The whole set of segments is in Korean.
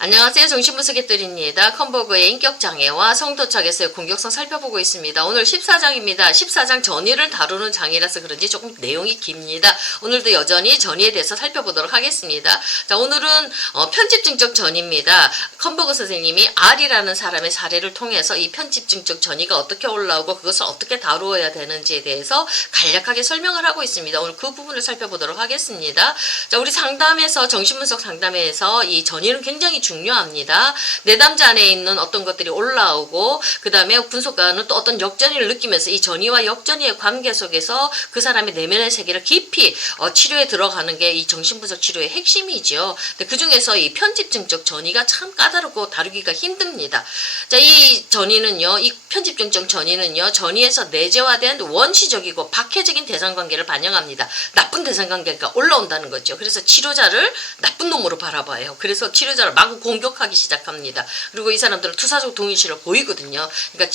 안녕하세요. 정신분석의뜰입니다. 컨버그의 인격장애와 성도착에서의 공격성 살펴보고 있습니다. 오늘 14장입니다. 14장 전의를 다루는 장이라서 그런지 조금 내용이 깁니다. 오늘도 여전히 전의에 대해서 살펴보도록 하겠습니다. 자, 오늘은 편집증적 전의입니다. 컨버그 선생님이 R이라는 사람의 사례를 통해서 이 편집증적 전의가 어떻게 올라오고 그것을 어떻게 다루어야 되는지에 대해서 간략하게 설명을 하고 있습니다. 오늘 그 부분을 살펴보도록 하겠습니다. 자, 우리 상담에서 정신분석 상담에서 이 전의는 굉장히 중요합니다. 내담자 안에 있는 어떤 것들이 올라오고 그 다음에 분석가는 또 어떤 역전의를 느끼면서 이 전의와 역전의의 관계 속에서 그 사람의 내면의 세계를 깊이 치료에 들어가는 게 이 정신분석 치료의 핵심이죠. 근데 그 중에서 이 편집증적 전의가 참 까다롭고 다루기가 힘듭니다. 자, 이 전의는요, 이 편집증적 전의는요, 전의에서 내재화된 원시적이고 박해적인 대상관계를 반영합니다. 나쁜 대상관계가 올라온다는 거죠. 그래서 치료자를 나쁜 놈으로 바라봐요. 그래서 치료자를 마구 공격하기 시작합니다. 그리고 이 사람들은 투사적 동의심을 보이거든요. 그러니까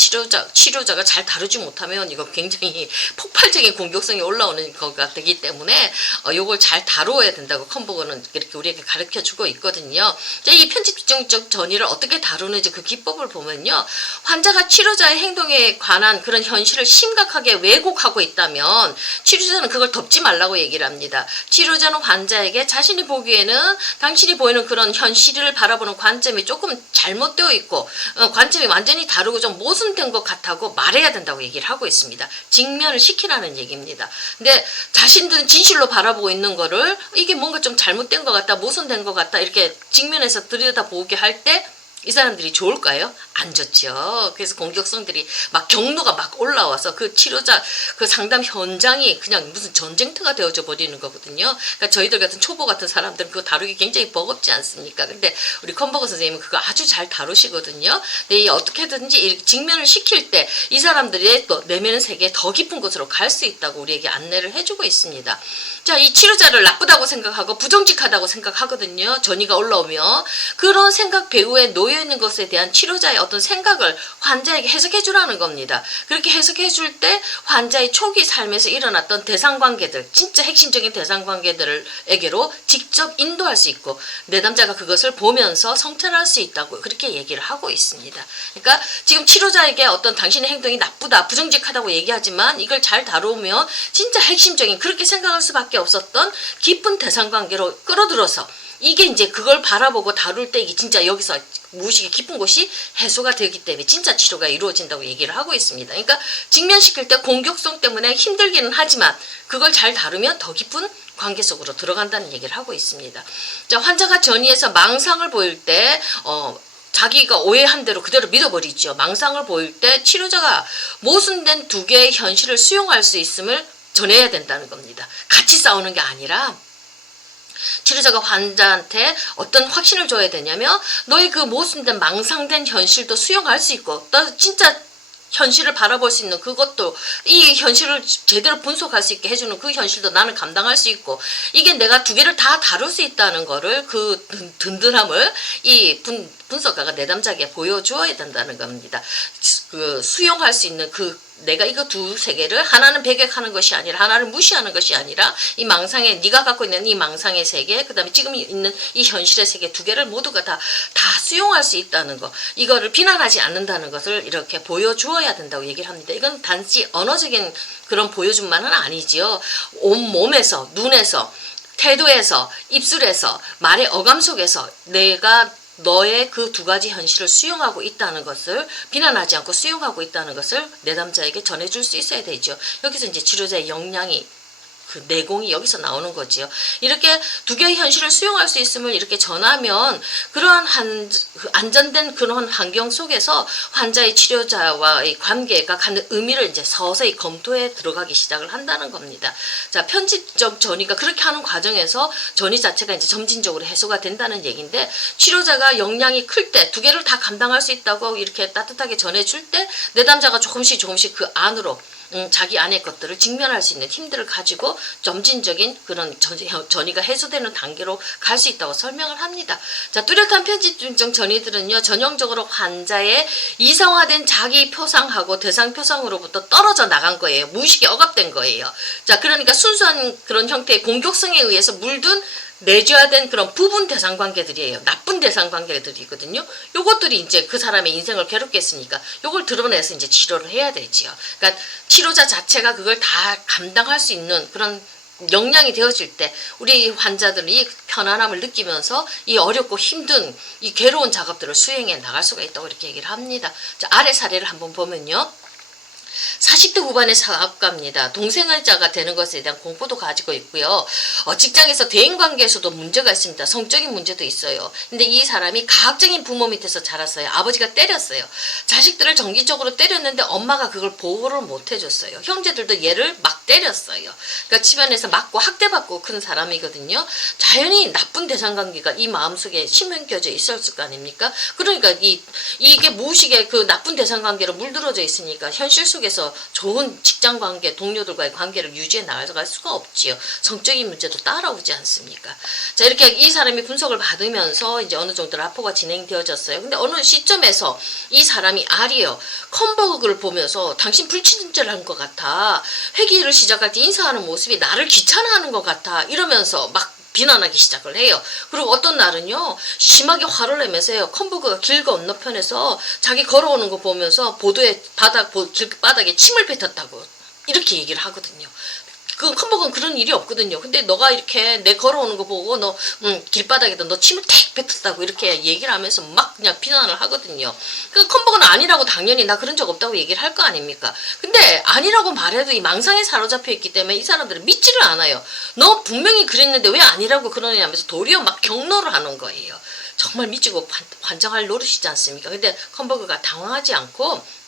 치료자가 잘 다루지 못하면 이거 굉장히 폭발적인 공격성이 올라오는 거가 되기 때문에 이걸 잘 다루어야 된다고 컨버그는 이렇게 우리에게 가르쳐 주고 있거든요. 자, 이 편집증적 전의를 어떻게 다루는지 그 기법을 보면요. 환자가 치료자의 행동에 관한 그런 현실을 심각하게 왜곡하고 있다면 치료자는 그걸 덮지 말라고 얘기를 합니다. 치료자는 환자에게 자신이 보기에는 당신이 보이는 그런 현실을 바라보는 관점이 조금 잘못되어 있고 관점이 완전히 다르고 좀 모순된 것 같다고 말해야 된다고 얘기를 하고 있습니다. 직면을 시키라는 얘기입니다. 근데 자신들은 진실로 바라보고 있는 거를 이게 뭔가 좀 잘못된 것 같다, 모순된 것 같다 이렇게 직면에서 들여다보게 할 때 이 사람들이 좋을까요? 안 좋죠. 그래서 공격성들이 막 경로가 막 올라와서 그 치료자 그 상담 현장이 그냥 무슨 전쟁터가 되어져 버리는 거거든요. 그러니까 저희들 같은 초보 같은 사람들은 그거 다루기 굉장히 버겁지 않습니까? 근데 우리 컨버그 선생님은 그거 아주 잘 다루시거든요. 근데 어떻게든지 직면을 시킬 때 이 사람들의 또 내면 세계에 더 깊은 곳으로 갈 수 있다고 우리에게 안내를 해주고 있습니다. 자, 이 치료자를 나쁘다고 생각하고 부정직하다고 생각하거든요. 전의가 올라오면 그런 생각 배후에 놓여 있는 것에 대한 치료자의 어떤 생각을 환자에게 해석해 주라는 겁니다. 그렇게 해석해 줄 때 환자의 초기 삶에서 일어났던 대상관계들, 진짜 핵심적인 대상관계들에게로 직접 인도할 수 있고 내담자가 그것을 보면서 성찰할 수 있다고 그렇게 얘기를 하고 있습니다. 그러니까 지금 치료자에게 어떤 당신의 행동이 나쁘다, 부정직하다고 얘기하지만 이걸 잘 다루면 진짜 핵심적인 그렇게 생각할 수밖에 없었던 깊은 대상관계로 끌어들어서 이게 이제 그걸 바라보고 다룰 때 이게 진짜 여기서 무의식의 깊은 곳이 해소가 되기 때문에 진짜 치료가 이루어진다고 얘기를 하고 있습니다. 그러니까 직면시킬 때 공격성 때문에 힘들기는 하지만 그걸 잘 다루면 더 깊은 관계 속으로 들어간다는 얘기를 하고 있습니다. 자, 환자가 전의에서 망상을 보일 때 자기가 오해한 대로 그대로 믿어버리죠. 망상을 보일 때 치료자가 모순된 두 개의 현실을 수용할 수 있음을 전해야 된다는 겁니다. 같이 싸우는 게 아니라 치료자가 환자한테 어떤 확신을 줘야 되냐면 너의 그 모순된 망상된 현실도 수용할 수 있고 너 진짜 현실을 바라볼 수 있는 그것도 이 현실을 제대로 분석할 수 있게 해주는 그 현실도 나는 감당할 수 있고 이게 내가 두 개를 다 다룰 수 있다는 거를 그 든든함을 이 분석가가 내담자에게 보여주어야 된다는 겁니다. 그 수용할 수 있는 그 내가 이거 두세 개를 하나는 배격하는 것이 아니라 하나를 무시하는 것이 아니라 이 망상의 네가 갖고 있는 이 망상의 세계 그 다음에 지금 있는 이 현실의 세계 두 개를 모두가 다 수용할 수 있다는 거 이거를 비난하지 않는다는 것을 이렇게 보여주어야 된다고 얘기를 합니다. 이건 단지 언어적인 그런 보여줌만은 아니지요. 온몸에서 눈에서 태도에서 입술에서 말의 어감 속에서 내가 너의 그 두 가지 현실을 수용하고 있다는 것을 비난하지 않고 수용하고 있다는 것을 내담자에게 전해줄 수 있어야 되죠. 여기서 이제 치료자의 역량이 그 내공이 여기서 나오는 거지요. 이렇게 두 개의 현실을 수용할 수 있음을 이렇게 전하면 그러한 안전된 그런 환경 속에서 환자의 치료자와의 관계가 갖는 의미를 이제 서서히 검토해 들어가기 시작을 한다는 겁니다. 자, 편집적 전의가 그렇게 하는 과정에서 전의 자체가 이제 점진적으로 해소가 된다는 얘기인데 치료자가 역량이 클 때 두 개를 다 감당할 수 있다고 이렇게 따뜻하게 전해줄 때 내담자가 조금씩 그 안으로 자기 안의 것들을 직면할 수 있는 힘들을 가지고 점진적인 그런 전의가 해소되는 단계로 갈 수 있다고 설명을 합니다. 자, 뚜렷한 편집증적 전의들은요, 전형적으로 환자의 이성화된 자기 표상하고 대상 표상으로부터 떨어져 나간 거예요. 무의식에 억압된 거예요. 자, 그러니까 순수한 그런 형태의 공격성에 의해서 물든 내재화된 그런 부분 대상 관계들이에요. 나쁜 대상 관계들이거든요. 요것들이 이제 그 사람의 인생을 괴롭게 했으니까 요걸 드러내서 이제 치료를 해야 되지요. 그러니까 치료자 자체가 그걸 다 감당할 수 있는 그런 역량이 되어질 때 우리 환자들이 편안함을 느끼면서 이 어렵고 힘든 이 괴로운 작업들을 수행해 나갈 수가 있다고 이렇게 얘기를 합니다. 자, 아래 사례를 한번 보면요. 40대 후반의 사업가입니다. 동생자가 되는 것에 대한 공포도 가지고 있고요. 직장에서 대인관계에서도 문제가 있습니다. 성적인 문제도 있어요. 근데 이 사람이 가학적인 부모 밑에서 자랐어요. 아버지가 때렸어요. 자식들을 정기적으로 때렸는데 엄마가 그걸 보호를 못 해줬어요. 형제들도 얘를 막 때렸어요. 그러니까 집안에서 맞고 학대받고 큰 사람이거든요. 자연히 나쁜 대상관계가 이 마음속에 심겨져 있었을 거 아닙니까? 그러니까 이게 무의식의 그 나쁜 대상관계로 물들어져 있으니까 현실 속에서 좋은 직장관계, 동료들과의 관계를 유지해 나갈 수가 없지요. 성적인 문제도 따라오지 않습니까? 자, 이렇게 이 사람이 분석을 받으면서 이제 어느 정도 라포가 진행되어졌어요. 근데 어느 시점에서 이 사람이 알이요. 컴버그를 보면서 당신 불친절을 한 것 같아. 회기를 시작할 때 인사하는 모습이 나를 귀찮아하는 것 같아. 이러면서 막 비난하기 시작을 해요. 그리고 어떤 날은요, 심하게 화를 내면서요, 컴버그가 길 건너편에서 자기 걸어오는 거 보면서 보도에 길바닥에 침을 뱉었다고 이렇게 얘기를 하거든요. 그 컴버그는 그런 일이 없거든요. 근데 너가 이렇게 내 걸어오는 거 보고 너 길바닥에다 너 침을 택 뱉었다고 이렇게 얘기를 하면서 막 그냥 비난을 하거든요. 그 컴버그는 아니라고 당연히 나 그런 적 없다고 얘기를 할 거 아닙니까? 근데 아니라고 말해도 이 망상에 사로잡혀 있기 때문에 이 사람들은 믿지를 않아요. 너 분명히 그랬는데 왜 아니라고 그러냐면서 도리어 막 격노를 하는 거예요. 정말 미치고 환장할 노릇이지 않습니까? 근데 컴버그가 당황하지 않고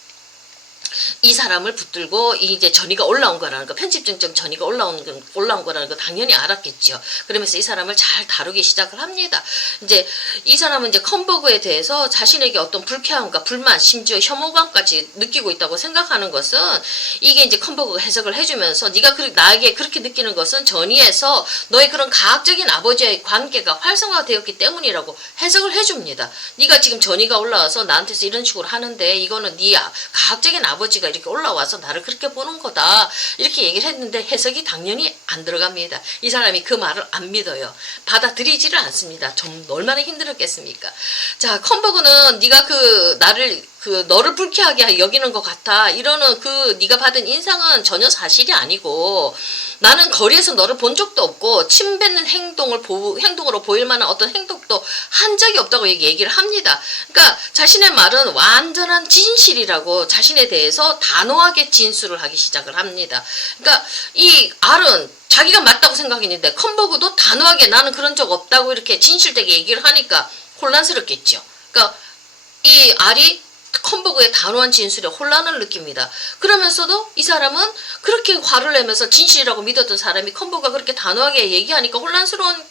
이 사람을 붙들고 이제 전이가 올라온 거라는 거, 편집증적 전이가 올라온 거라는 거 당연히 알았겠죠. 그러면서 이 사람을 잘 다루기 시작을 합니다. 이제 이 사람은 이제 컴버그에 대해서 자신에게 어떤 불쾌함과 불만, 심지어 혐오감까지 느끼고 있다고 생각하는 것은 이게 이제 컴버그가 해석을 해주면서 네가 나에게 그렇게 느끼는 것은 전이에서 너의 그런 가학적인 아버지의 관계가 활성화되었기 때문이라고 해석을 해줍니다. 네가 지금 전이가 올라와서 나한테서 이런 식으로 하는데 이거는 네 가학적인 아버지가 이렇게 올라와서 나를 그렇게 보는 거다 이렇게 얘기를 했는데 해석이 당연히 안 들어갑니다. 이 사람이 그 말을 안 믿어요. 받아들이지를 않습니다. 좀 얼마나 힘들었겠습니까? 자, 컴버그는 네가 너를 불쾌하게 여기는 것 같아 이러는 네가 받은 인상은 전혀 사실이 아니고 나는 거리에서 너를 본 적도 없고 침 뱉는 행동으로 보일 만한 어떤 행동도 한 적이 없다고 얘기를 합니다. 그러니까 자신의 말은 완전한 진실이라고 자신에 대해서 단호하게 진술을 하기 시작을 합니다. 그러니까 이 알은 자기가 맞다고 생각했는데 컴버그도 단호하게 나는 그런 적 없다고 이렇게 진실되게 얘기를 하니까 혼란스럽겠죠. 그러니까 이 알이 컴버그의 단호한 진술에 혼란을 느낍니다. 그러면서도 이 사람은 그렇게 화를 내면서 진실이라고 믿었던 사람이 컴버그가 그렇게 단호하게 얘기하니까 혼란스러운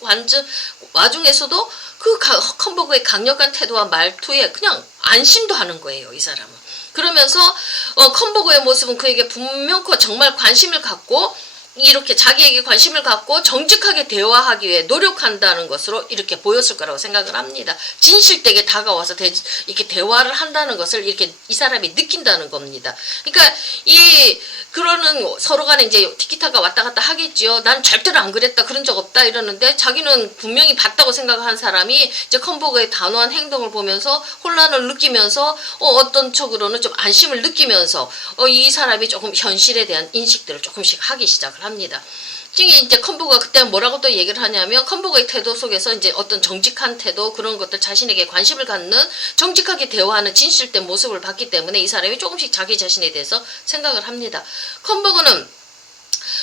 와중에서도 그 컴버그의 강력한 태도와 말투에 그냥 안심도 하는 거예요. 이 사람은. 그러면서 컴버그의 모습은 그에게 분명코 정말 관심을 갖고 이렇게 자기에게 관심을 갖고 정직하게 대화하기 위해 노력한다는 것으로 이렇게 보였을 거라고 생각을 합니다. 진실되게 다가와서 이렇게 대화를 한다는 것을 이렇게 이 사람이 느낀다는 겁니다. 그러니까 그러는 서로 간에 이제 티키타가 왔다 갔다 하겠지요. 난 절대로 안 그랬다, 그런 적 없다 이러는데 자기는 분명히 봤다고 생각한 사람이 이제 컴버그의 단호한 행동을 보면서 혼란을 느끼면서 어떤 쪽으로는 좀 안심을 느끼면서 이 사람이 조금 현실에 대한 인식들을 조금씩 하기 시작을 합니다. 이제 컴버그가 그때 뭐라고 또 얘기를 하냐면 컴버그의 태도 속에서 이제 어떤 정직한 태도 그런 것들 자신에게 관심을 갖는 정직하게 대화하는 진실된 모습을 봤기 때문에 이 사람이 조금씩 자기 자신에 대해서 생각을 합니다. 컴버그는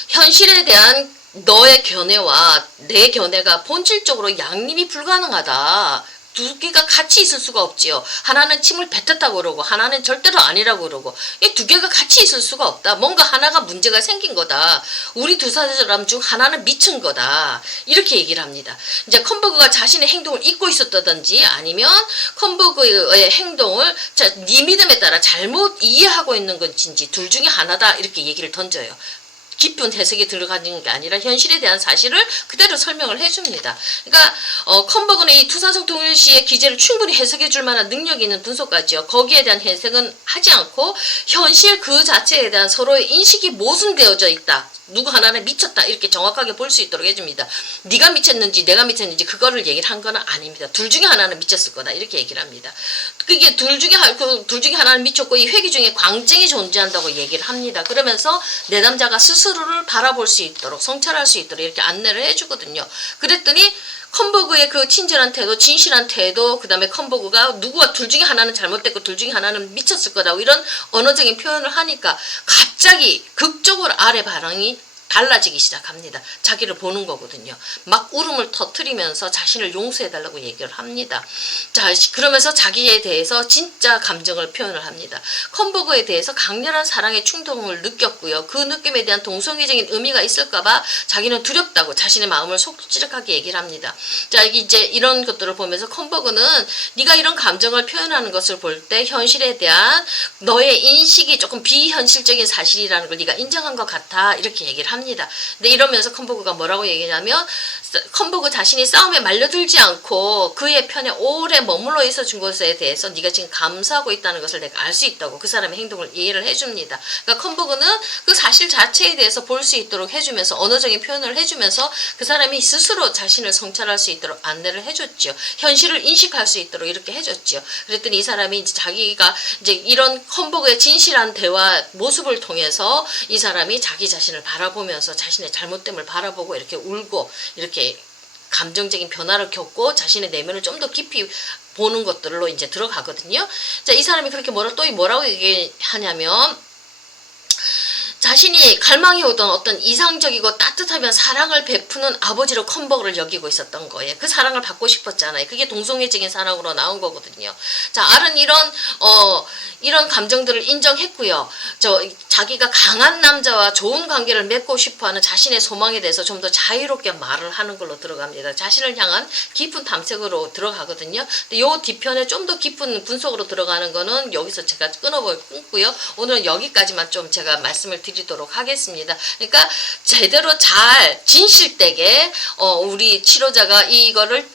현실에 대한 너의 견해와 내 견해가 본질적으로 양립이 불가능하다. 두 개가 같이 있을 수가 없지요. 하나는 침을 뱉었다고 그러고 하나는 절대로 아니라고 그러고 이 두 개가 같이 있을 수가 없다. 뭔가 하나가 문제가 생긴 거다. 우리 두 사람 중 하나는 미친 거다. 이렇게 얘기를 합니다. 이제 컴버그가 자신의 행동을 잊고 있었다든지 아니면 컴버그의 행동을 네 믿음에 따라 잘못 이해하고 있는 건지 둘 중에 하나다. 이렇게 얘기를 던져요. 깊은 해석이 들어가는 게 아니라 현실에 대한 사실을 그대로 설명을 해줍니다. 그러니까 컴버그는 이 투사성 동일시의 기제를 충분히 해석해 줄 만한 능력이 있는 분석가지요. 거기에 대한 해석은 하지 않고 현실 그 자체에 대한 서로의 인식이 모순되어져 있다. 누구 하나는 미쳤다 이렇게 정확하게 볼 수 있도록 해줍니다. 네가 미쳤는지 내가 미쳤는지 그거를 얘기를 한 건 아닙니다. 둘 중에 하나는 미쳤을 거다 이렇게 얘기를 합니다. 그게 둘 중에 하나는 미쳤고 이 회귀 중에 광증이 존재한다고 얘기를 합니다. 그러면서 내담자가 스스로를 바라볼 수 있도록 성찰할 수 있도록 이렇게 안내를 해주거든요. 그랬더니 컴버그의 그 친절한 태도, 진실한 태도, 그 다음에 컴버그가 누구와 둘 중에 하나는 잘못됐고 둘 중에 하나는 미쳤을 거라고 이런 언어적인 표현을 하니까 갑자기 극적으로 아래 반응이 달라지기 시작합니다. 자기를 보는 거거든요. 막 울음을 터뜨리면서 자신을 용서해달라고 얘기를 합니다. 자, 그러면서 자기에 대해서 진짜 감정을 표현을 합니다. 컴버그에 대해서 강렬한 사랑의 충동을 느꼈고요. 그 느낌에 대한 동성애적인 의미가 있을까봐 자기는 두렵다고 자신의 마음을 속지룩하게 얘기를 합니다. 자, 이제 이런 것들을 보면서 컴버그는 네가 이런 감정을 표현하는 것을 볼 때 현실에 대한 너의 인식이 조금 비현실적인 사실이라는 걸 네가 인정한 것 같아 이렇게 얘기를 합니다. 근데 이러면서 컴버그가 뭐라고 얘기냐면 컴버그 자신이 싸움에 말려들지 않고 그의 편에 오래 머물러 있어 준 것에 대해서 네가 지금 감사하고 있다는 것을 내가 알 수 있다고 그 사람의 행동을 이해를 해줍니다. 그러니까 컴버그는 그 사실 자체에 대해서 볼 수 있도록 해주면서 언어적인 표현을 해주면서 그 사람이 스스로 자신을 성찰할 수 있도록 안내를 해줬죠. 현실을 인식할 수 있도록 이렇게 해줬죠. 그랬더니 이 사람이 이제 자기가 이제 이런 컴버그의 진실한 대화 모습을 통해서 이 사람이 자기 자신을 바라보면서 자신의 잘못됨을 바라보고 이렇게 울고 이렇게 감정적인 변화를 겪고 자신의 내면을 좀 더 깊이 보는 것들로 이제 들어가거든요. 자, 이 사람이 그렇게 뭐라고 얘기하냐면 자신이 갈망해오던 어떤 이상적이고 따뜻하면 사랑을 베푸는 아버지로 컴버그를 여기고 있었던 거예요. 그 사랑을 받고 싶었잖아요. 그게 동성애적인 사랑으로 나온 거거든요. 자, 알은 이런 감정들을 인정했고요. 자기가 강한 남자와 좋은 관계를 맺고 싶어하는 자신의 소망에 대해서 좀 더 자유롭게 말을 하는 걸로 들어갑니다. 자신을 향한 깊은 탐색으로 들어가거든요. 근데 요 뒤편에 좀 더 깊은 분석으로 들어가는 거는 여기서 제가 끊고요. 오늘은 여기까지만 좀 제가 말씀을 드리도록 하겠습니다. 그러니까 제대로 잘 진실되게 우리 치료자가 이거를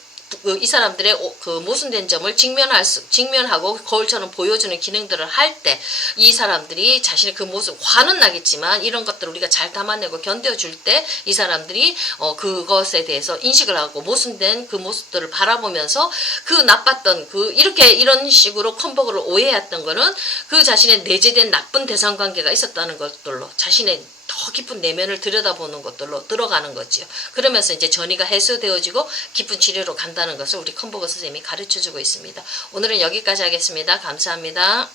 이 사람들의 그 모순된 점을 직면하고 거울처럼 보여주는 기능들을 할 때 이 사람들이 자신의 그 모습 화는 나겠지만 이런 것들을 우리가 잘 담아내고 견뎌줄 때 이 사람들이 그것에 대해서 인식을 하고 모순된 그 모습들을 바라보면서 그 나빴던 이런 식으로 컴버그를 오해했던 거는 그 자신의 내재된 나쁜 대상관계가 있었다는 것들로 자신의 더 깊은 내면을 들여다보는 것들로 들어가는 거지요. 그러면서 이제 전이가 해소되어지고 깊은 치료로 간다는 것을 우리 컴버그 선생님이 가르쳐주고 있습니다. 오늘은 여기까지 하겠습니다. 감사합니다.